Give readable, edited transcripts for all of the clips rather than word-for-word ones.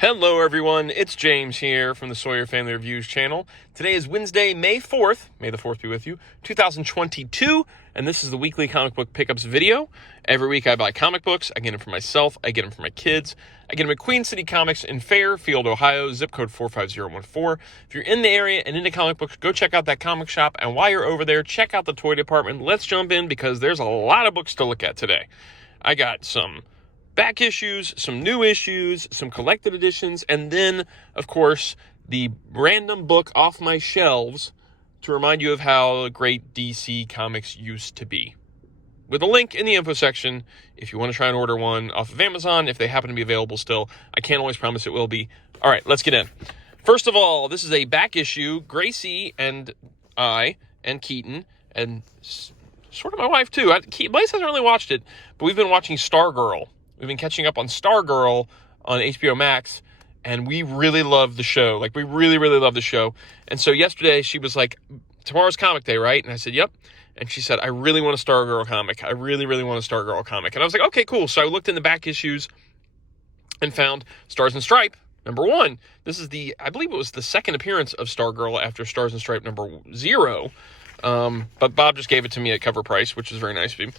Hello everyone, it's James here from the Sawyer Family Reviews channel. Today is Wednesday, May 4th, may the 4th be with you, 2022, and this is the weekly comic book pickups video. Every week I buy comic books, I get them for myself, I get them for my kids. I get them at Queen City Comics in Fairfield, Ohio, zip code 45014. If you're in the area and into comic books, go check out that comic shop, and while you're over there, check out the toy department. Let's jump in because there's a lot of books to look at today. I got some back issues, some new issues, some collected editions, and then, of course, the random book off my shelves to remind you of how great DC Comics used to be. With a link in the info section if you want to try and order one off of Amazon, if they happen to be available still. I can't always promise it will be. All right, let's get in. First of all, this is a back issue. Gracie and I, and Keaton, and sort of my wife too. Blaze hasn't really watched it, but we've been watching Stargirl. We've been catching up on Stargirl on HBO Max, and we really love the show. Like, we really, really love the show. And so yesterday, she was like, tomorrow's comic day, right? And I said, yep. And she said, I really want a Stargirl comic. I really, really want a Stargirl comic. And I was like, okay, cool. So I looked in the back issues and found Stars and Stripe, #1. This is I believe it was the second appearance of Stargirl after Stars and Stripe #0. But Bob just gave it to me at cover price, which is very nice of him,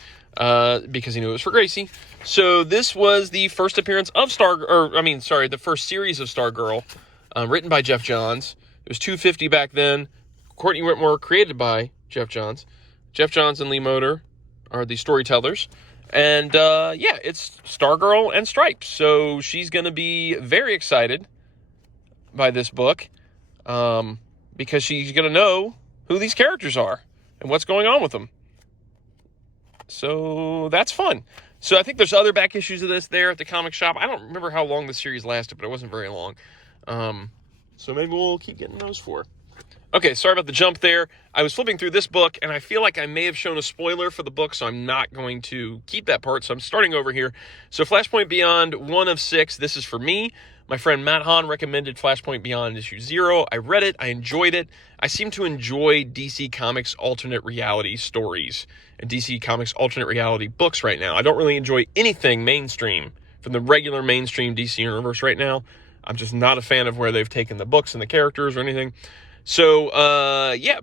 because he knew it was for Gracie. So this was the first appearance of the first series of Stargirl, written by Jeff Johns. It was $250 back then. Courtney Whitmore created by Jeff Johns. Jeff Johns and Lee Moder are the storytellers. And, it's Stargirl and Stripes. So she's going to be very excited by this book, because she's going to know who these characters are and what's going on with them. So that's fun. So I think there's other back issues of this there at the comic shop. I don't remember how long the series lasted, but it wasn't very long. So maybe we'll keep getting those for. Okay, sorry about the jump there. I was flipping through this book, and I feel like I may have shown a spoiler for the book, so I'm not going to keep that part. So I'm starting over here. So Flashpoint Beyond, 1 of 6. This is for me. My friend Matt Hahn recommended Flashpoint Beyond issue 0. I read it. I enjoyed it. I seem to enjoy DC Comics alternate reality stories and DC Comics alternate reality books right now. I don't really enjoy anything mainstream from the regular mainstream DC universe right now. I'm just not a fan of where they've taken the books and the characters or anything. So,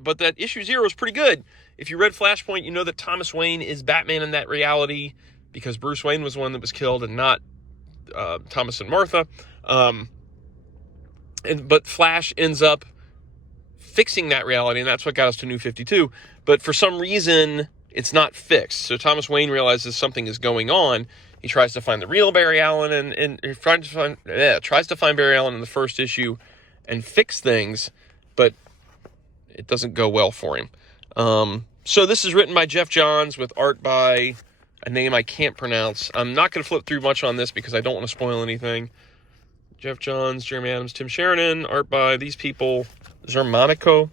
but that issue 0 is pretty good. If you read Flashpoint, you know that Thomas Wayne is Batman in that reality because Bruce Wayne was one that was killed and not Thomas and Martha. But Flash ends up fixing that reality, and that's what got us to New 52. But for some reason, it's not fixed. So Thomas Wayne realizes something is going on. He tries to find the real Barry Allen, and he tries to find Barry Allen in the first issue and fix things, but it doesn't go well for him. So this is written by Jeff Johns with art by a name I can't pronounce. I'm not going to flip through much on this because I don't want to spoil anything. Jeff Johns, Jeremy Adams, Tim Sheridan, art by these people, Zermanico.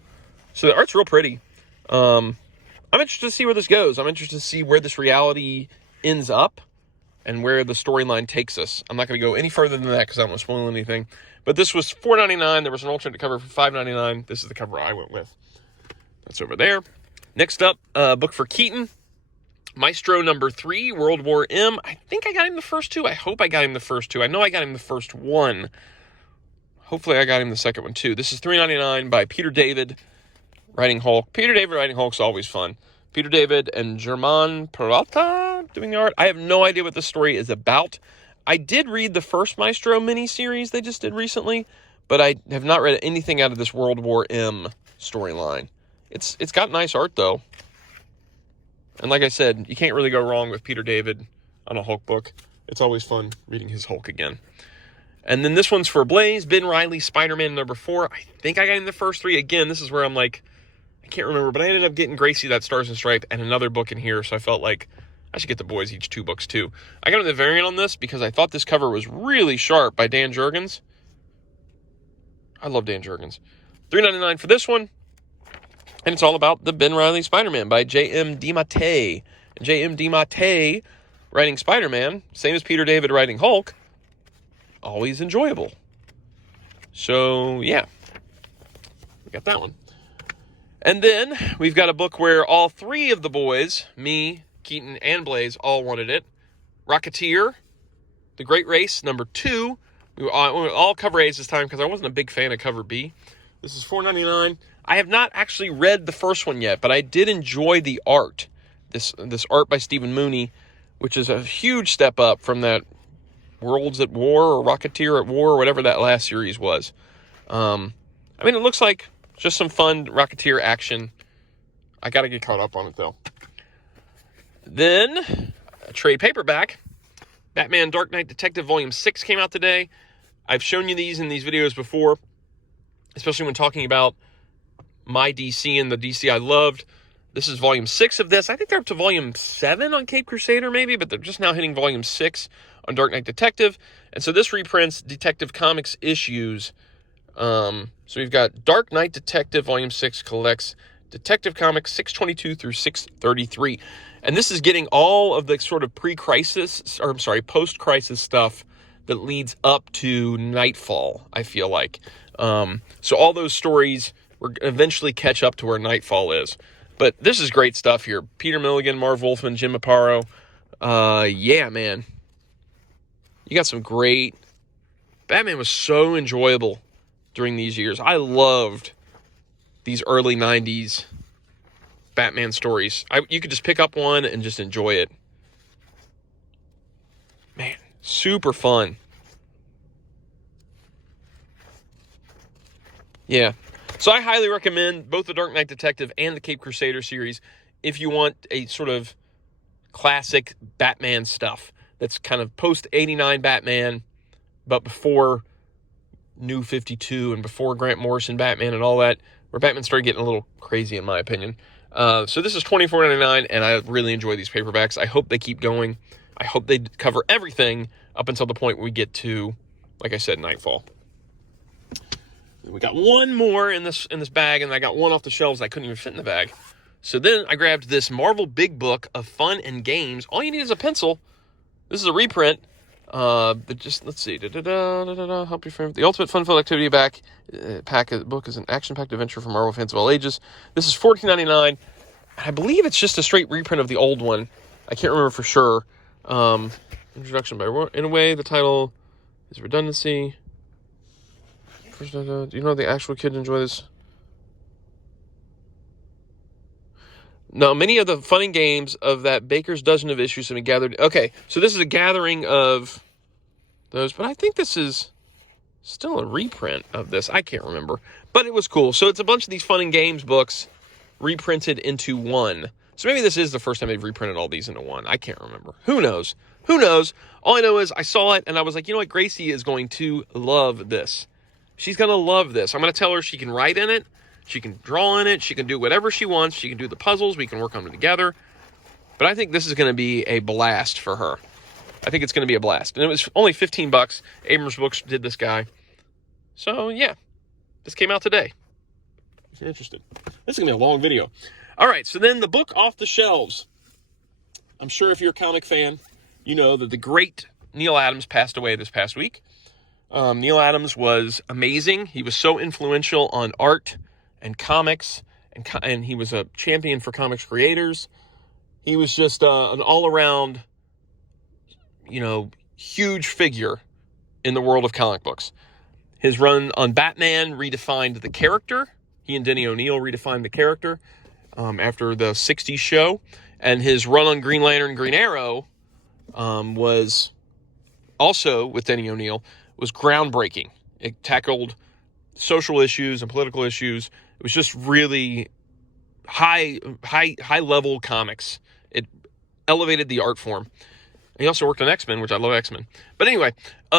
So the art's real pretty. I'm interested to see where this goes. I'm interested to see where this reality ends up and where the storyline takes us. I'm not going to go any further than that because I don't want to spoil anything. But this was $4.99. There was an alternate cover for $5.99. This is the cover I went with. That's over there. Next up, book for Keaton. Maestro #3, World War M. I think I got him the first 2. I hope I got him the first 2. I know I got him the first 1. Hopefully I got him the second one too. This is $3.99 by Peter David writing Hulk. Peter David writing Hulk's always fun. Peter David and German Peralta doing the art. I have no idea what this story is about. I did read the first Maestro miniseries they just did recently, but I have not read anything out of this World War M storyline. It's got nice art though. And like I said, you can't really go wrong with Peter David on a Hulk book. It's always fun reading his Hulk again. And then this one's for Blaze, Ben Reilly, Spider-Man #4. I think I got him the first 3. Again, this is where I'm like, I can't remember, but I ended up getting Gracie that Stars and Stripe and another book in here, so I felt like I should get the boys each 2 books too. I got him the variant on this because I thought this cover was really sharp by Dan Jurgens. I love Dan Jurgens. $3.99 for this one. And it's all about the Ben Reilly Spider-Man by J.M. DeMattei. J.M. DeMattei writing Spider-Man, same as Peter David writing Hulk, always enjoyable. So, yeah. We got that one. And then we've got a book where all 3 of the boys, me, Keaton, and Blaze, all wanted it. Rocketeer, The Great Race, #2, We went all cover A's this time because I wasn't a big fan of cover B. This is $4.99. I have not actually read the first one yet, but I did enjoy the art. This art by Stephen Mooney, which is a huge step up from that Worlds at War or Rocketeer at War or whatever that last series was. I mean, it looks like just some fun Rocketeer action. I got to get caught up on it, though. Then, a trade paperback. Batman Dark Knight Detective Volume 6 came out today. I've shown you these in these videos before, especially when talking about my DC and the DC I loved. This is Volume 6 of this. I think they're up to Volume 7 on Cape Crusader, maybe, but they're just now hitting Volume 6 on Dark Knight Detective. And so this reprints Detective Comics issues. So we've got Dark Knight Detective Volume 6 collects Detective Comics 622 through 633. And this is getting all of the sort of post-crisis stuff that leads up to Nightfall, I feel like. So all those stories will eventually catch up to where Nightfall is. But this is great stuff here. Peter Milligan, Marv Wolfman, Jim Aparo. Yeah, man. You got some great... Batman was so enjoyable during these years. I loved these early 90s Batman stories. You could just pick up one and just enjoy it. Man, super fun. Yeah. So I highly recommend both the Dark Knight Detective and the Cape Crusader series if you want a sort of classic Batman stuff that's kind of post-89 Batman, but before New 52 and before Grant Morrison Batman and all that, where Batman started getting a little crazy in my opinion. So this is $24.99, and I really enjoy these paperbacks. I hope they keep going. I hope they cover everything up until the point we get to, like I said, Nightfall. We got one more in this bag, and I got one off the shelves I couldn't even fit in the bag. So then I grabbed this Marvel Big Book of fun and games. All you need is a pencil. This is a reprint. Let's see. Help your friend. The Ultimate Fun-Filled Activity book is an action-packed adventure for Marvel fans of all ages. This is $14.99. I believe it's just a straight reprint of the old one. I can't remember for sure. Introduction by... In a way, the title is redundancy. Do you know the actual kid enjoy this? No, many of the fun and games of that baker's dozen of issues have been gathered. Okay, so this is a gathering of those, but I think this is still a reprint of this. I can't remember, but it was cool. So it's a bunch of these fun and games books reprinted into one. So maybe this is the first time they've reprinted all these into one. I can't remember. Who knows? Who knows? All I know is I saw it, and I was like, you know what? Gracie is going to love this. She's going to love this. I'm going to tell her she can write in it. She can draw in it. She can do whatever she wants. She can do the puzzles. We can work on them together. But I think this is going to be a blast for her. I think it's going to be a blast. And it was only $15. Abrams Books did this guy. So, yeah. This came out today. If you're interested. This is going to be a long video. All right. So then the book off the shelves. I'm sure if you're a comic fan, you know that the great Neil Adams passed away this past week. Neil Adams was amazing. He was so influential on art and comics, and he was a champion for comics creators. He was just an all-around, huge figure in the world of comic books. His run on Batman redefined the character. He and Denny O'Neil redefined the character after the 60s show. And his run on Green Lantern, Green Arrow was also, with Denny O'Neil, was groundbreaking. It tackled social issues and political issues. It was just really high level comics. It elevated the art form. He also worked on X-Men, which I love X-Men. But anyway,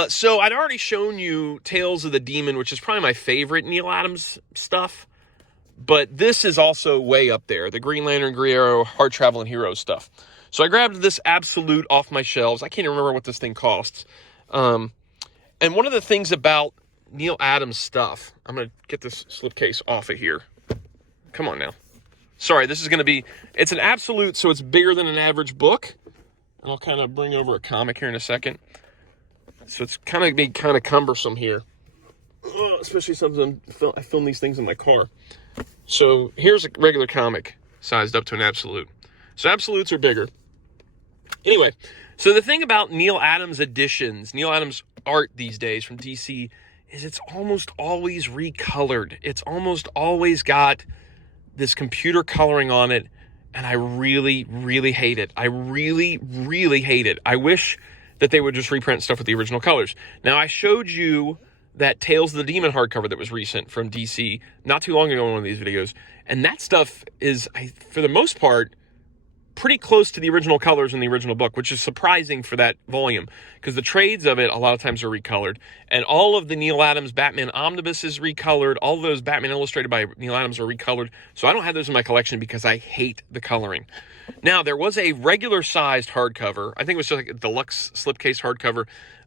so I'd already shown you Tales of the Demon, which is probably my favorite Neil Adams stuff. But this is also way up there. The Green Lantern, Green Arrow, Hard Traveling Heroes stuff. So I grabbed this Absolute off my shelves. I can't even remember what this thing costs. And one of the things about Neil Adams stuff, I'm going to get this slipcase off of here. Come on now. Sorry, this is going to be, it's an Absolute, so it's bigger than an average book. And I'll kind of bring over a comic here in a second. So it's kind of cumbersome here. Especially sometimes I film these things in my car. So here's a regular comic sized up to an Absolute. So Absolutes are bigger. Anyway, so the thing about Neil Adams editions, Neil Adams art these days from DC is it's almost always recolored. It's almost always got this computer coloring on it, and I really, really hate it. I really, really hate it. I wish that they would just reprint stuff with the original colors. Now, I showed you that Tales of the Demon hardcover that was recent from DC not too long ago in one of these videos, and that stuff is, for the most part, pretty close to the original colors in the original book, which is surprising for that volume, because the trades of it a lot of times are recolored, and all of the Neil Adams Batman Omnibus is recolored. All of those Batman illustrated by Neil Adams are recolored, so I don't have those in my collection because I hate the coloring. Now, there was a regular-sized hardcover, I think it was just like a deluxe slipcase hardcover,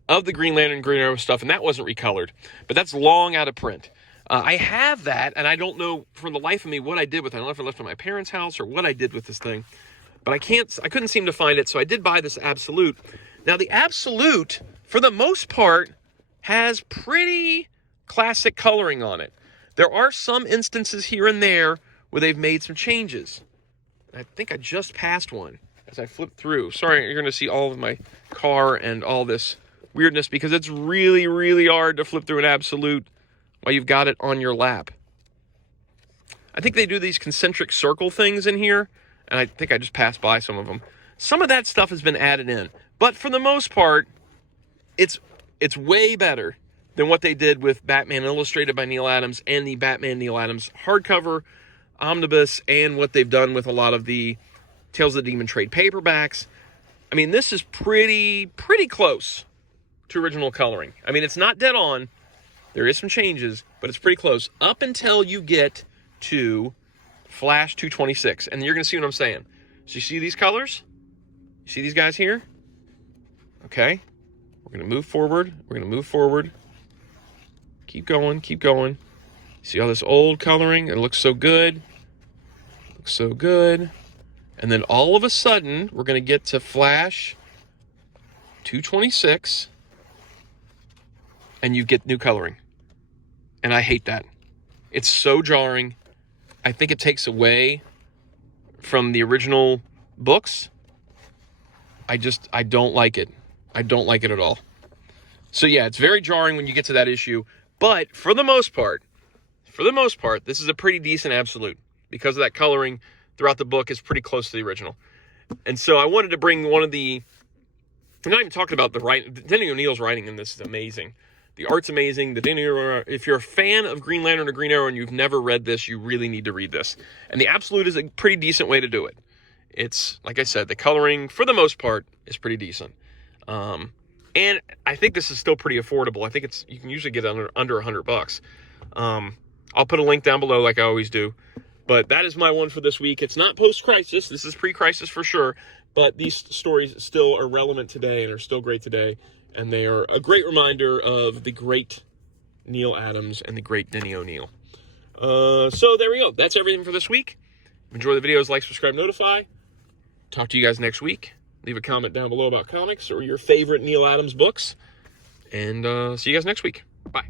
of the Green Lantern, Green Arrow stuff, and that wasn't recolored, but that's long out of print. I have that, and I don't know for the life of me what I did with it. I don't know if I left it at my parents' house or what I did with this thing. But I couldn't seem to find it, so I did buy this Absolute. Now, the Absolute, for the most part, has pretty classic coloring on it. There are some instances here and there where they've made some changes. I think I just passed one as I flipped through. Sorry, you're going to see all of my car and all this weirdness, because it's really, really hard to flip through an Absolute while you've got it on your lap. I think they do these concentric circle things in here, and I think I just passed by some of them. Some of that stuff has been added in, but for the most part, it's way better than what they did with Batman Illustrated by Neil Adams and the Batman Neil Adams hardcover, omnibus, and what they've done with a lot of the Tales of the Demon trade paperbacks. I mean, this is pretty close to original coloring. I mean, it's not dead on. There is some changes, but it's pretty close up until you get to Flash 226, and you're going to see what I'm saying. So you see these colors? You see these guys here? Okay. We're going to move forward. We're going to move forward. Keep going. Keep going. See all this old coloring? It looks so good. Looks so good. And then all of a sudden, we're going to get to Flash 226, and you get new coloring. And I hate that. It's so jarring. I think it takes away from the original books. I don't like it. I don't like it at all. So yeah, it's very jarring when you get to that issue. But for the most part, this is a pretty decent Absolute, because of that coloring throughout the book is pretty close to the original. And so I wanted to bring one of the, I'm not even talking about the writing. Denny O'Neil's writing in this is amazing. The art's amazing. If you're a fan of Green Lantern or Green Arrow and you've never read this, you really need to read this. And the Absolute is a pretty decent way to do it. It's, like I said, the coloring, for the most part, is pretty decent. And I think this is still pretty affordable. I think you can usually get it under $100. I'll put a link down below like I always do. But that is my one for this week. It's not post-crisis. This is pre-crisis for sure. But these stories still are relevant today and are still great today. And they are a great reminder of the great Neil Adams and the great Denny O'Neil. So there we go. That's everything for this week. Enjoy the videos, like, subscribe, notify. Talk to you guys next week. Leave a comment down below about comics or your favorite Neil Adams books. And see you guys next week. Bye.